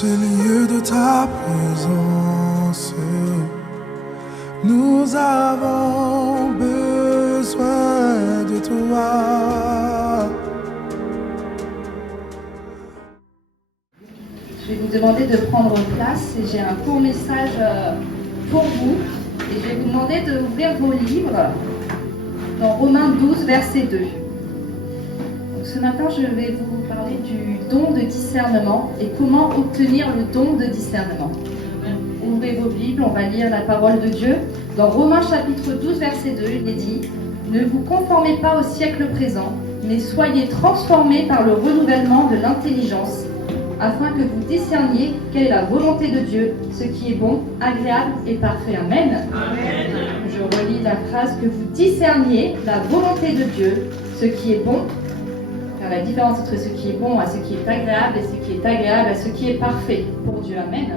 ce lieu de ta présence, nous avons besoin de toi. Je vais vous demander de prendre place et j'ai un court message pour vous. Et je vais vous demander d'ouvrir vos livres dans Romains 12, verset 2. Donc, ce matin, je vais vous parler du don de discernement et comment obtenir le don de discernement. Ouvrez vos Bibles, on va lire la parole de Dieu. Dans Romains chapitre 12, verset 2, il est dit « Ne vous conformez pas au siècle présent, mais soyez transformés par le renouvellement de l'intelligence, afin que vous discerniez quelle est la volonté de Dieu, ce qui est bon, agréable et parfait. » Amen. Amen. Je relis la phrase, que vous discerniez la volonté de Dieu, ce qui est bon, car la différence entre ce qui est bon à ce qui est agréable et ce qui est agréable à ce qui est parfait pour Dieu. Amen.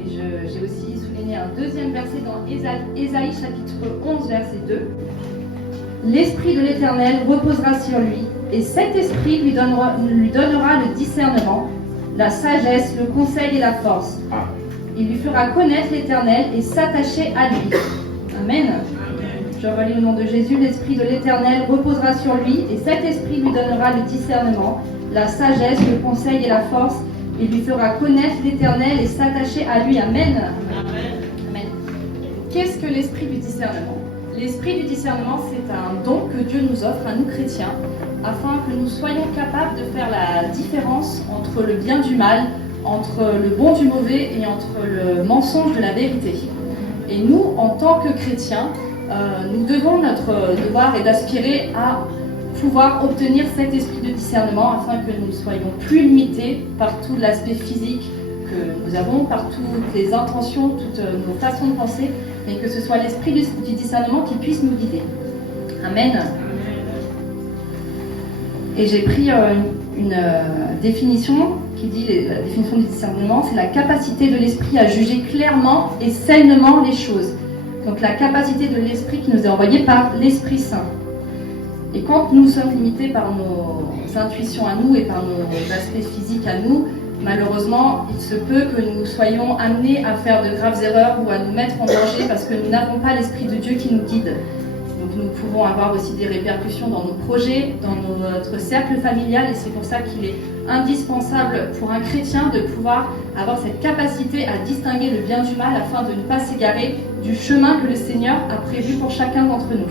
Et j'ai aussi souligné un deuxième verset dans Ésaïe chapitre 11, verset 2. L'Esprit de l'Éternel reposera sur lui, et cet esprit lui donnera le discernement, la sagesse, le conseil et la force. Il lui fera connaître l'Éternel et s'attacher à lui. Amen. Je relis au nom de Jésus. L'Esprit de l'Éternel reposera sur lui, et cet esprit lui donnera le discernement, la sagesse, le conseil et la force. Il lui fera connaître l'Éternel et s'attacher à lui. Amen. Amen. Qu'est-ce que l'esprit du discernement ? L'esprit du discernement, c'est un don que Dieu nous offre à nous chrétiens, afin que nous soyons capables de faire la différence entre le bien du mal, entre le bon du mauvais et entre le mensonge de la vérité. Et nous, en tant que chrétiens, nous devons, notre devoir est d'aspirer à pouvoir obtenir cet esprit de discernement afin que nous ne soyons plus limités par tout l'aspect physique que nous avons, par toutes les intentions, toutes nos façons de penser, mais que ce soit l'esprit du discernement qui puisse nous guider. Amen. Et j'ai pris une définition qui dit, la définition du discernement, c'est la capacité de l'esprit à juger clairement et sainement les choses. Donc la capacité de l'esprit qui nous est envoyée par l'Esprit Saint. Et quand nous sommes limités par nos intuitions à nous et par nos aspects physiques à nous, malheureusement, il se peut que nous soyons amenés à faire de graves erreurs ou à nous mettre en danger parce que nous n'avons pas l'Esprit de Dieu qui nous guide. Donc nous pouvons avoir aussi des répercussions dans nos projets, dans notre cercle familial, et c'est pour ça qu'il est indispensable pour un chrétien de pouvoir avoir cette capacité à distinguer le bien du mal afin de ne pas s'égarer du chemin que le Seigneur a prévu pour chacun d'entre nous.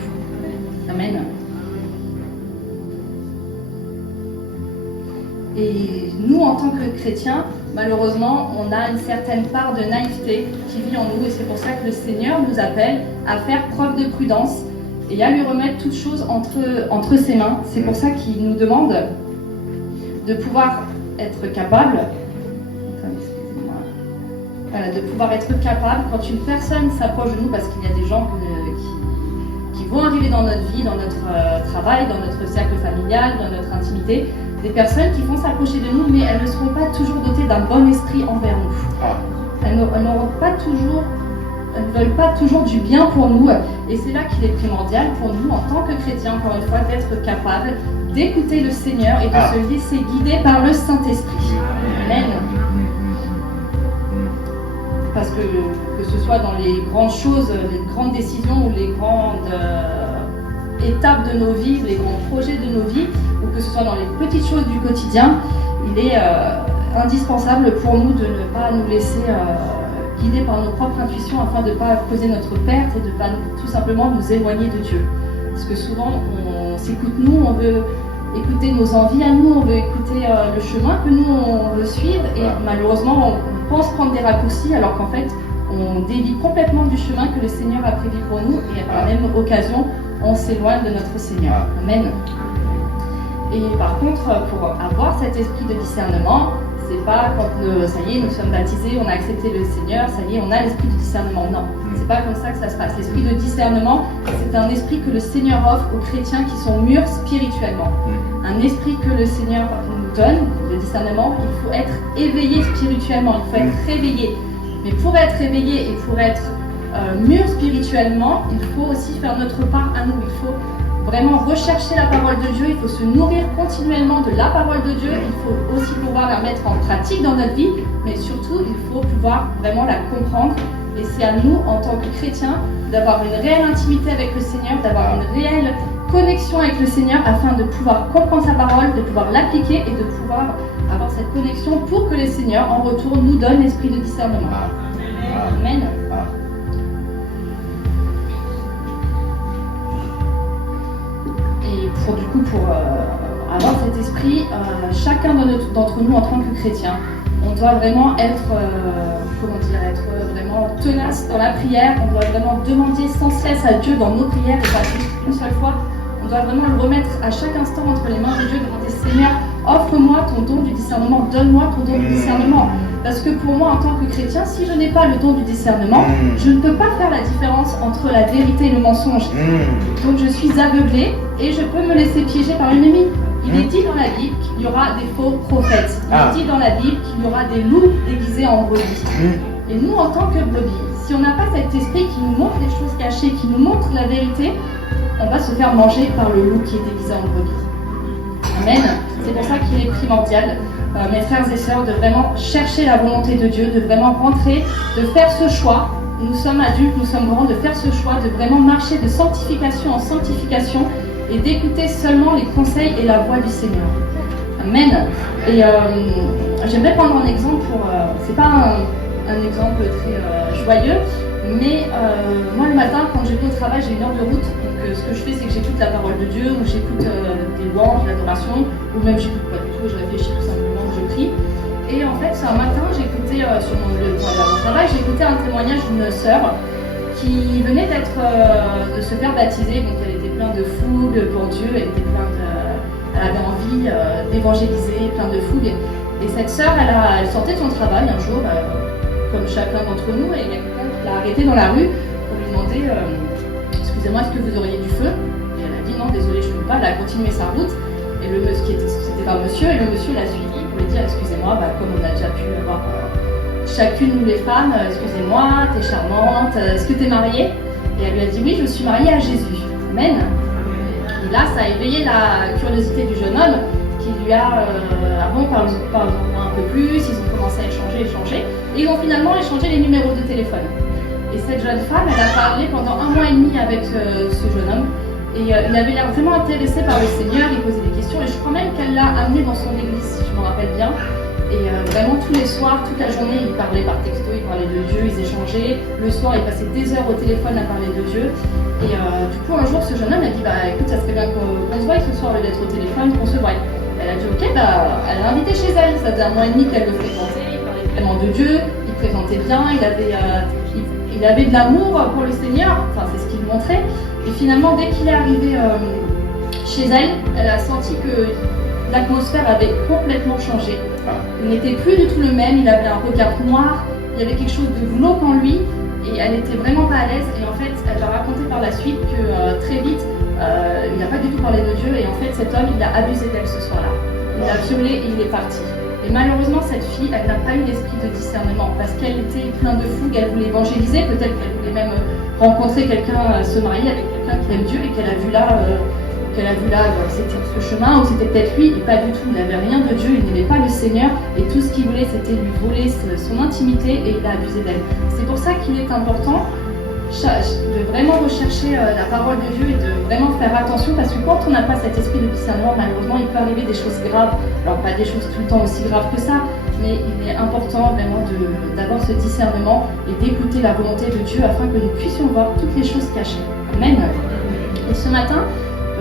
Amen. Et nous, en tant que chrétiens, malheureusement, on a une certaine part de naïveté qui vit en nous, et c'est pour ça que le Seigneur nous appelle à faire preuve de prudence et à lui remettre toutes choses entre ses mains. C'est pour ça qu'il nous demande de pouvoir être capable, de pouvoir être capable quand une personne s'approche de nous, parce qu'il y a des gens qui vont arriver dans notre vie, dans notre travail, dans notre cercle familial, dans notre intimité, des personnes qui vont s'approcher de nous, mais elles ne seront pas toujours dotées d'un bon esprit envers nous. Elles ne veulent pas toujours du bien pour nous, et c'est là qu'il est primordial pour nous, en tant que chrétiens, encore une fois, d'être capables d'écouter le Seigneur et de se laisser guider par le Saint-Esprit. Amen. Parce que ce soit dans les grandes choses, les grandes décisions ou les grandes étapes de nos vies, les grands projets de nos vies, ou que ce soit dans les petites choses du quotidien, il est indispensable pour nous de ne pas nous laisser guider par nos propres intuitions afin de ne pas causer notre perte et de ne pas tout simplement nous éloigner de Dieu. Parce que souvent, on s'écoute nous, on veut écouter nos envies à nous, on veut écouter le chemin que nous, on veut suivre, et malheureusement, on pense prendre des raccourcis alors qu'en fait, on dévie complètement du chemin que le Seigneur a prévu pour nous, et par la même occasion, on s'éloigne de notre Seigneur. Amen. Et par contre, pour avoir cet esprit de discernement, c'est pas quand ça y est, nous sommes baptisés, on a accepté le Seigneur, ça y est, on a l'esprit de discernement. Non, c'est pas comme ça que ça se passe. L'esprit de discernement, c'est un esprit que le Seigneur offre aux chrétiens qui sont mûrs spirituellement. Un esprit que le Seigneur nous donne, le discernement, il faut être éveillé spirituellement, il faut être réveillé. Mais pour être réveillé et pour être mûr spirituellement, il faut aussi faire notre part à nous. Il faut vraiment rechercher la parole de Dieu, il faut se nourrir continuellement de la parole de Dieu, il faut aussi pouvoir la mettre en pratique dans notre vie, mais surtout il faut pouvoir vraiment la comprendre. Et c'est à nous, en tant que chrétiens, d'avoir une réelle intimité avec le Seigneur, d'avoir une réelle connexion avec le Seigneur afin de pouvoir comprendre sa parole, de pouvoir l'appliquer et de pouvoir avoir cette connexion pour que le Seigneur, en retour, nous donne l'esprit de discernement. Amen. Et pour avoir cet esprit, chacun d'entre nous en tant que chrétien, on doit vraiment être vraiment tenace dans la prière, on doit vraiment demander sans cesse à Dieu dans nos prières et pas juste une seule fois. On doit vraiment le remettre à chaque instant entre les mains de Dieu, demander Seigneur, offre-moi ton don du discernement, donne-moi ton don du discernement. Parce que pour moi, en tant que chrétien, si je n'ai pas le don du discernement, je ne peux pas faire la différence entre la vérité et le mensonge. Donc je suis aveuglée et je peux me laisser piéger par l'ennemi. Il est dit dans la Bible qu'il y aura des faux prophètes. Il est dit dans la Bible qu'il y aura des loups déguisés en brebis. Et nous, en tant que brebis, si on n'a pas cet esprit qui nous montre les choses cachées, qui nous montre la vérité, on va se faire manger par le loup qui est déguisé en brebis. Amen. C'est pour ça qu'il est primordial, mes frères et sœurs, de vraiment chercher la volonté de Dieu, de vraiment rentrer, de faire ce choix. Nous sommes adultes, nous sommes grands, de faire ce choix, de vraiment marcher de sanctification en sanctification et d'écouter seulement les conseils et la voix du Seigneur. Amen. Et j'aimerais prendre un exemple c'est pas un exemple très joyeux, mais moi le matin quand je vais au travail j'ai 1 heure de route, donc ce que je fais c'est que j'écoute la parole de Dieu, ou j'écoute des louanges, de l'adoration, ou même j'écoute pas du tout, je réfléchis tout simplement, je prie. Et en fait un matin j'écoutais sur mon travail, j'écoutais un témoignage d'une sœur qui venait de se faire baptiser, donc elle était pleine de fougue pour Dieu, elle avait envie d'évangéliser, plein de fougue. Et cette sœur, elle sortait de son travail un jour, comme chacun d'entre nous, et quelqu'un l'a arrêtée dans la rue pour lui demander excusez-moi, est-ce que vous auriez du feu? Et elle a dit non, désolée, je ne peux pas. Elle a continué sa route, et c'était un monsieur, et le monsieur l'a suivi pour lui dire excusez-moi, comme on a déjà pu le voir chacune, nous les femmes, excusez-moi, t'es charmante, est-ce que t'es mariée? Et elle lui a dit oui, je suis mariée à Jésus. Amen. Et là, ça a éveillé la curiosité du jeune homme qui lui a, avant, parlons un peu plus, ils ont commencé à échanger, et ils ont finalement échangé les numéros de téléphone. Et cette jeune femme, elle a parlé pendant 1 mois et demi avec ce jeune homme, et il avait l'air vraiment intéressé par le Seigneur, il posait des questions, et je crois même qu'elle l'a amené dans son église, si je me rappelle bien. Et vraiment tous les soirs, toute la journée, ils parlaient par texto, ils parlaient de Dieu, ils échangeaient. Le soir, ils passaient des heures au téléphone à parler de Dieu. Et du coup, un jour, ce jeune homme a dit écoute, ça serait bien qu'on se voie ce soir au lieu d'être au téléphone, qu'on se voie. Elle a dit ok, elle l'a invité chez elle. Ça faisait 1 mois et demi qu'elle le fréquentait, il parlait vraiment de Dieu, il présentait bien, il avait de l'amour pour le Seigneur, enfin c'est ce qu'il montrait. Et finalement, dès qu'il est arrivé chez elle, elle a senti que l'atmosphère avait complètement changé. Il n'était plus du tout le même, il avait un regard noir, il y avait quelque chose de glauque en lui, et elle n'était vraiment pas à l'aise. Et en fait, elle a raconté par la suite que très vite, il n'a pas du tout parlé de Dieu, et en fait, cet homme, il a abusé d'elle ce soir-là. Il l'a violée et il est parti. Et malheureusement, cette fille, elle n'a pas eu l'esprit de discernement, parce qu'elle était pleine de fougue, elle voulait évangéliser, peut-être qu'elle voulait même rencontrer quelqu'un, se marier avec quelqu'un qui aime Dieu, et qu'elle a vu là c'était ce chemin, ou c'était peut-être lui, et pas du tout, il n'avait rien de Dieu, il n'aimait pas le Seigneur, et tout ce qu'il voulait, c'était lui voler son intimité, et il a abusé d'elle. C'est pour ça qu'il est important de vraiment rechercher la parole de Dieu, et de vraiment faire attention, parce que quand on n'a pas cet esprit de discernement, malheureusement, il peut arriver des choses graves. Alors pas des choses tout le temps aussi graves que ça, mais il est important vraiment d'avoir ce discernement et d'écouter la volonté de Dieu afin que nous puissions voir toutes les choses cachées. Amen. Et ce matin,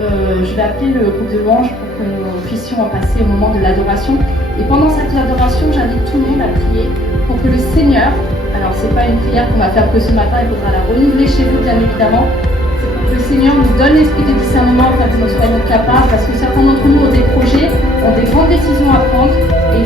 je vais appeler le groupe de louanges pour que nous puissions en passer au moment de l'adoration. Et pendant cette adoration, j'invite tout le monde à prier pour que le Seigneur, alors c'est pas une prière qu'on va faire que ce matin, il faudra la renouveler chez vous bien évidemment, c'est pour que le Seigneur nous donne l'esprit de discernement afin que nous soyons capables, parce que certains d'entre nous ont des projets, ont des grandes décisions à prendre, et